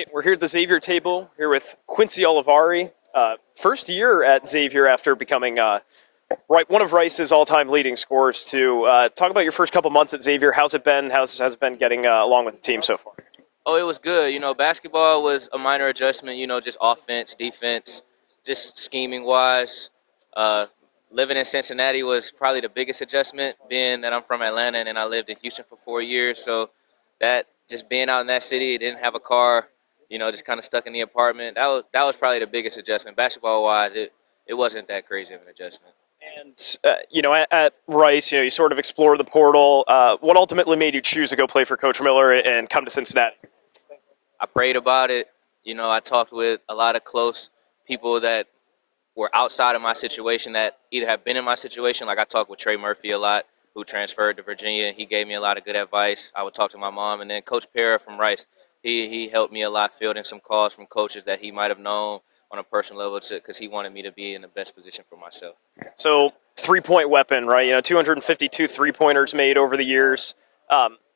right, we're here at the Xavier table, here with Quincy Olivari. First year at Xavier after becoming one of Rice's all-time leading scorers. Talk about your first couple months at Xavier. How's it been? How's it been getting along with the team so far? Oh, it was good. Basketball was a minor adjustment, just offense, defense, just scheming-wise. Living in Cincinnati was probably the biggest adjustment, being that I'm from Atlanta and I lived in Houston for 4 years. So that just being out in that city, didn't have a car, just kind of stuck in the apartment. That was probably the biggest adjustment. Basketball-wise, it wasn't that crazy of an adjustment. And, at Rice, you sort of explore the portal. What ultimately made you choose to go play for Coach Miller and come to Cincinnati? I prayed about it. I talked with a lot of close people that were outside of my situation that either have been in my situation. Like I talked with Trey Murphy a lot, who transferred to Virginia, and he gave me a lot of good advice. I would talk to my mom, and then Coach Para from Rice, he helped me a lot fielding some calls from coaches that he might have known on a personal level because he wanted me to be in the best position for myself. So, three-point weapon, right? 252 three-pointers made over the years.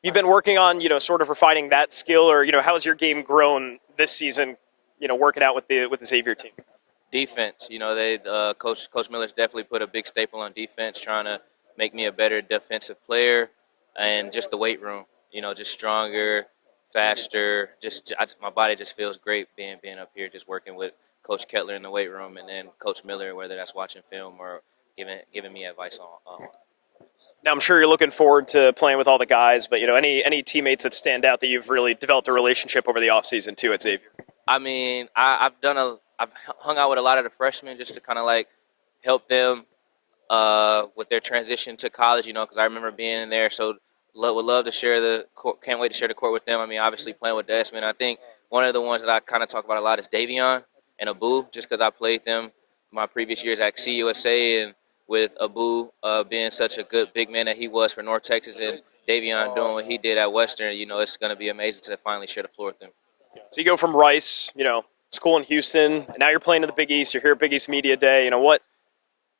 You've been working on, sort of refining that skill, or, how has your game grown this season, working out with the Xavier team? Defense, Coach Miller's definitely put a big staple on defense, trying to make me a better defensive player, and just the weight room, just stronger, faster. My body just feels great being up here, just working with Coach Kettler in the weight room, and then Coach Miller, whether that's watching film or giving me advice on. Now, I'm sure you're looking forward to playing with all the guys, but any teammates that stand out that you've really developed a relationship over the offseason too at Xavier? I mean, I've hung out with a lot of the freshmen just to kind of like help them with their transition to college, because I remember being in there. So would love to share the court, can't wait to share the court with them. I mean, obviously playing with Desmond. I think one of the ones that I kind of talk about a lot is Davion and Abu, just because I played them my previous years at CUSA, and with Abu being such a good big man that he was for North Texas, and Davion doing what he did at Western, it's going to be amazing to finally share the floor with them. So you go from Rice, school in Houston, and now you're playing in the Big East. You're here at Big East Media Day.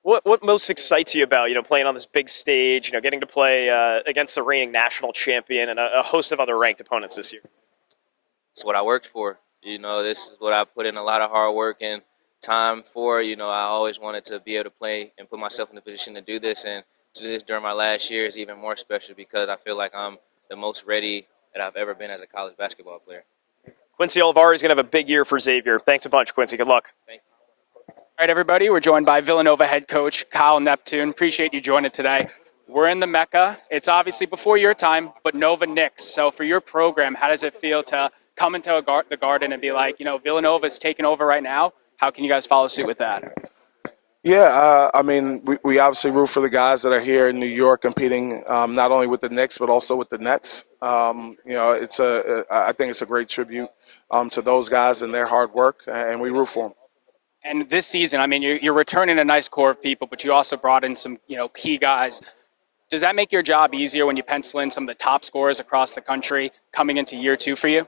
What most excites you about, playing on this big stage, getting to play against the reigning national champion and a host of other ranked opponents this year? It's what I worked for. This is what I put in a lot of hard work and time for. I always wanted to be able to play and put myself in the position to do this, and to do this during my last year is even more special because I feel like I'm the most ready that I've ever been as a college basketball player. Quincy Olivari is going to have a big year for Xavier. Thanks a bunch, Quincy. Good luck. Thank you. All right, everybody, we're joined by Villanova head coach Kyle Neptune. Appreciate you joining today. We're in the Mecca. It's obviously before your time, but Nova Knicks. So for your program, how does it feel to come into the Garden and be like, Villanova's taking over right now? How can you guys follow suit with that? Yeah, I mean, we obviously root for the guys that are here in New York competing not only with the Knicks but also with the Nets. I think it's a great tribute to those guys and their hard work, and we root for them. And this season, I mean, you're returning a nice core of people, but you also brought in some, key guys. Does that make your job easier when you pencil in some of the top scorers across the country coming into year two for you?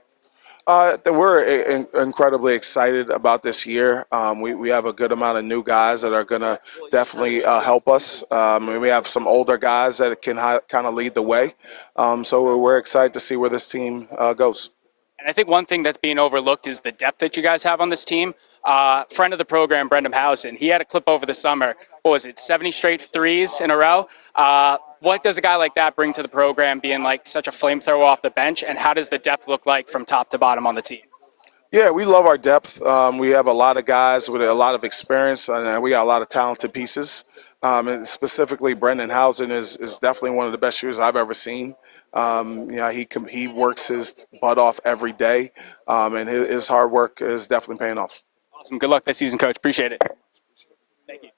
We're incredibly excited about this year. We have a good amount of new guys that are going to definitely help us. We have some older guys that can kind of lead the way. So we're excited to see where this team goes. And I think one thing that's being overlooked is the depth that you guys have on this team. Friend of the program, Brendan Housen, he had a clip over the summer. What was it, 70 straight threes in a row? What does a guy like that bring to the program, being like such a flamethrower off the bench, and how does the depth look like from top to bottom on the team? Yeah, we love our depth. We have a lot of guys with a lot of experience, and we got a lot of talented pieces. And specifically, Brendan Housen is definitely one of the best shooters I've ever seen. He works his butt off every day, and his hard work is definitely paying off. Awesome. Good luck this season, Coach. Appreciate it. Thank you.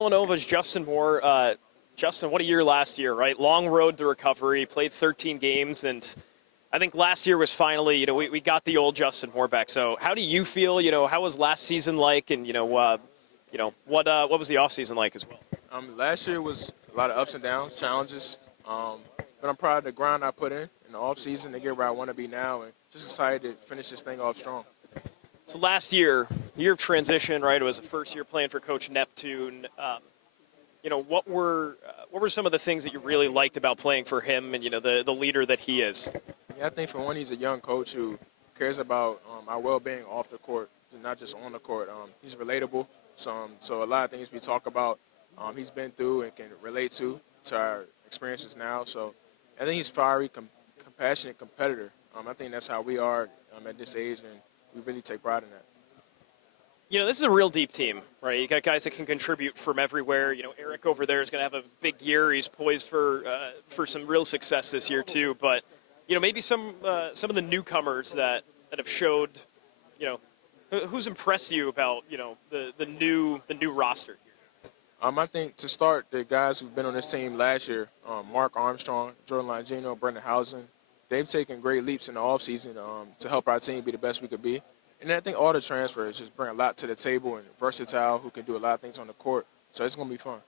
Villanova's Justin Moore. Justin, what a year last year, right? Long road to recovery, played 13 games, and I think last year was finally, we got the old Justin Moore back. So how do you feel? How was last season like, and what was the off season like as well? Last year was a lot of ups and downs, challenges, but I'm proud of the grind I put in the off season to get where I want to be now, and just excited to finish this thing off strong. So last year of transition, right? It was the first year playing for Coach Neptune. What were some of the things that you really liked about playing for him and, the leader that he is? Yeah, I think for one, he's a young coach who cares about our well-being off the court, not just on the court. He's relatable, so a lot of things we talk about, he's been through and can relate to our experiences now. So I think he's fiery, compassionate competitor. I think that's how we are at this age, and we really take pride in that. You know, this is a real deep team, right? You got guys that can contribute from everywhere. You know, Eric over there is going to have a big year. He's poised for some real success this year too. But you know, maybe some of the newcomers that have showed, you know, who's impressed you about, you know, the new roster here. I think to start, the guys who've been on this team last year, Mark Armstrong, Jordan Longino, Brendan Housen, they've taken great leaps in the offseason to help our team be the best we could be. And I think all the transfers just bring a lot to the table and versatile, who can do a lot of things on the court. So it's going to be fun.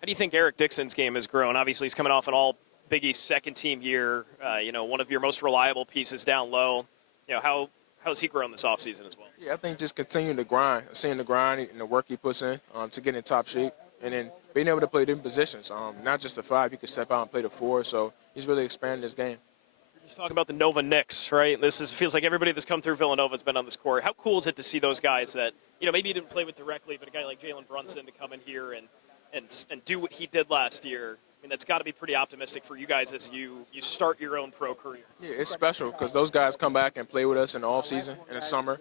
How do you think Eric Dixon's game has grown? Obviously, he's coming off an all Big East second-team year. You know, one of your most reliable pieces down low. You know, how's he grown this offseason as well? Yeah, I think just continuing to grind, seeing the grind and the work he puts in to get in top shape, and then being able to play different positions. Not just the 5, he can step out and play the 4. So he's really expanded his game. Just talking about the Nova Knicks, right? Feels like everybody that's come through Villanova has been on this court. How cool is it to see those guys that, you know, maybe you didn't play with directly, but a guy like Jalen Brunson to come in here and do what he did last year? I mean, that's got to be pretty optimistic for you guys as you start your own pro career. Yeah, it's special because those guys come back and play with us in the offseason, in the summer.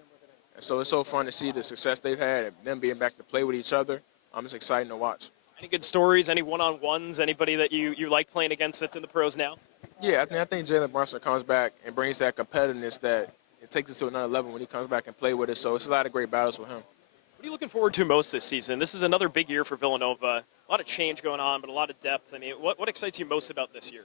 And so it's so fun to see the success they've had and them being back to play with each other. It's exciting to watch. Any good stories, any one-on-ones, anybody that you like playing against that's in the pros now? Yeah, I think Jalen Brunson comes back and brings that competitiveness that it takes us to another level when he comes back and play with us. So it's a lot of great battles with him. What are you looking forward to most this season? This is another big year for Villanova. A lot of change going on, but a lot of depth. I mean, what excites you most about this year?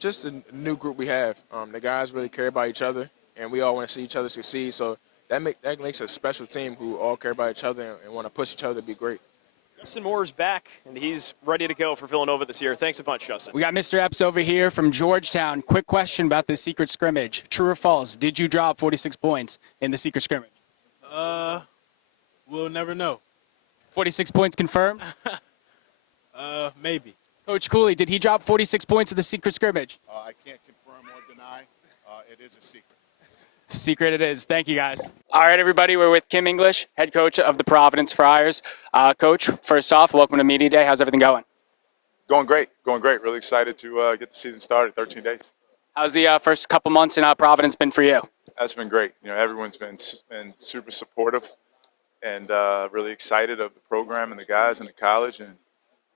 Just the new group we have. The guys really care about each other, and we all want to see each other succeed. So that makes a special team who all care about each other and want to push each other to be great. Justin Moore's back, and he's ready to go for Villanova this year. Thanks a bunch, Justin. We got Mr. Epps over here from Georgetown. Quick question about this secret scrimmage. True or false? Did you drop 46 points in the secret scrimmage? We'll never know. 46 points confirmed? Maybe. Coach Cooley, did he drop 46 points in the secret scrimmage? I can't confirm or deny. It is a secret. Secret it is. Thank you, guys. All right, everybody. We're with Kim English, head coach of the Providence Friars. Coach, first off, welcome to Media Day. How's everything going? Going great. Really excited to get the season started. 13 days. How's the first couple months in Providence been for you? That's been great. You know, everyone's been super supportive and really excited of the program and the guys and the college, and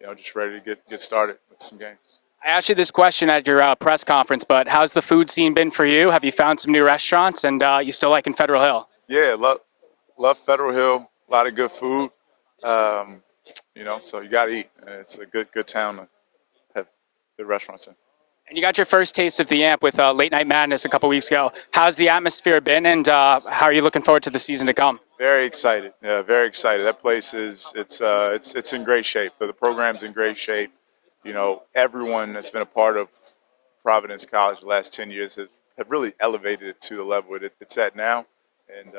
you know, just ready to get started with some games. I asked you this question at your press conference, but how's the food scene been for you? Have you found some new restaurants, and you still liking Federal Hill? Yeah, love Federal Hill. A lot of good food. You know, so you got to eat. It's a good town to have good restaurants in. And you got your first taste of the AMP with Late Night Madness a couple weeks ago. How's the atmosphere been, and how are you looking forward to the season to come? Very excited. Yeah, very excited. That place it's in great shape. The program's in great shape. You know, everyone that's been a part of Providence College the last 10 years have really elevated it to the level it's at now, and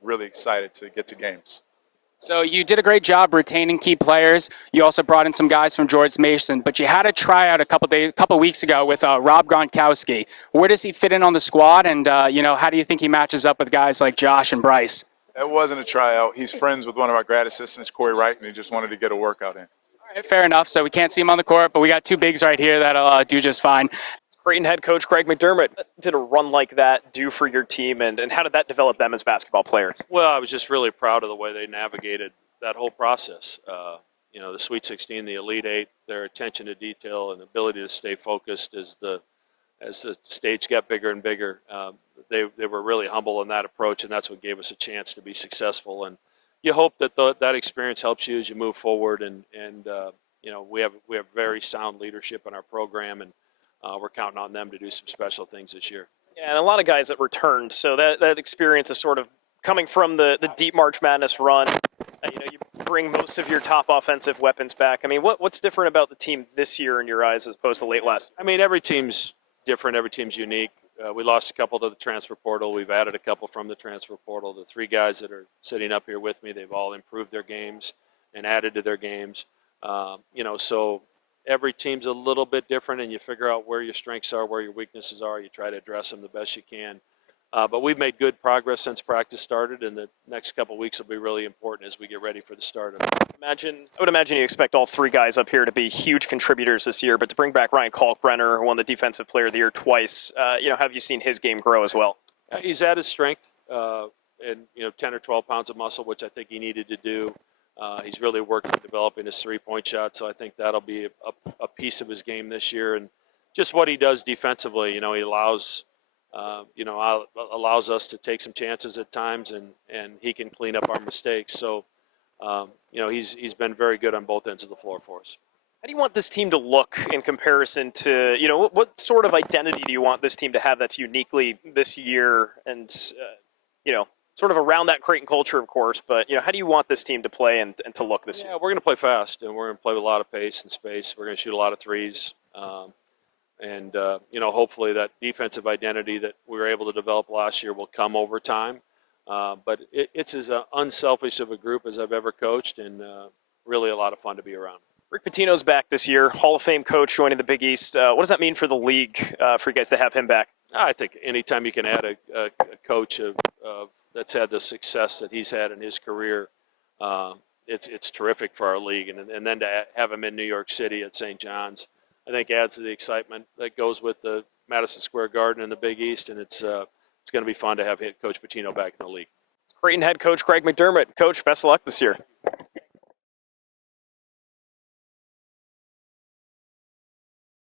really excited to get to games. So you did a great job retaining key players. You also brought in some guys from George Mason, but you had a tryout a couple weeks ago with Rob Gronkowski. Where does he fit in on the squad, and you know, how do you think he matches up with guys like Josh and Bryce? That wasn't a tryout. He's friends with one of our grad assistants, Corey Wright, and he just wanted to get a workout in. All right, fair enough. So we can't see him on the court, but we got two bigs right here that'll do just fine. Creighton head coach Greg McDermott. Did a run like that do for your team, and how did that develop them as basketball players? Well, I was just really proud of the way they navigated that whole process. You know, the Sweet 16, the Elite Eight, their attention to detail and ability to stay focused as the stage got bigger and bigger. They were really humble in that approach, and that's what gave us a chance to be successful. And you hope that that experience helps you as you move forward. And you know, we have very sound leadership in our program, and we're counting on them to do some special things this year. Yeah, and a lot of guys that returned, so that experience is sort of coming from the deep March Madness run. You know, you bring most of your top offensive weapons back. I mean, what's different about the team this year in your eyes as opposed to late last? I mean, every team's different. Every team's unique. We lost a couple to the transfer portal. We've added a couple from the transfer portal. The three guys that are sitting up here with me, they've all improved their games and added to their games. You know, so every team's a little bit different, and you figure out where your strengths are, where your weaknesses are. You try to address them the best you can. But we've made good progress since practice started, and the next couple of weeks will be really important as we get ready for the start of it. I would imagine you expect all three guys up here to be huge contributors this year, but to bring back Ryan Kalkbrenner, who won the Defensive Player of the Year twice, have you seen his game grow as well? He's at his strength, and 10 or 12 pounds of muscle, which I think he needed to do. He's really working on developing his three-point shot, so I think that'll be a piece of his game this year. And just what he does defensively, he allows us to take some chances at times, and he can clean up our mistakes. So, he's been very good on both ends of the floor for us. How do you want this team to look in comparison to, what sort of identity do you want this team to have that's uniquely this year and, sort of around that Creighton culture, of course, but, how do you want this team to play and to look this year? Yeah, we're going to play fast, and we're going to play with a lot of pace and space. We're going to shoot a lot of threes. Hopefully that defensive identity that we were able to develop last year will come over time. But it's as unselfish of a group as I've ever coached, and really a lot of fun to be around. Rick Pitino's back this year, Hall of Fame coach joining the Big East. What does that mean for the league for you guys to have him back? I think anytime you can add a coach that's had the success that he's had in his career, it's terrific for our league. And then to have him in New York City at St. John's, I think adds to the excitement that goes with the Madison Square Garden and the Big East, and it's going to be fun to have Coach Pitino back in the league. Creighton head coach Greg McDermott. Coach, best of luck this year.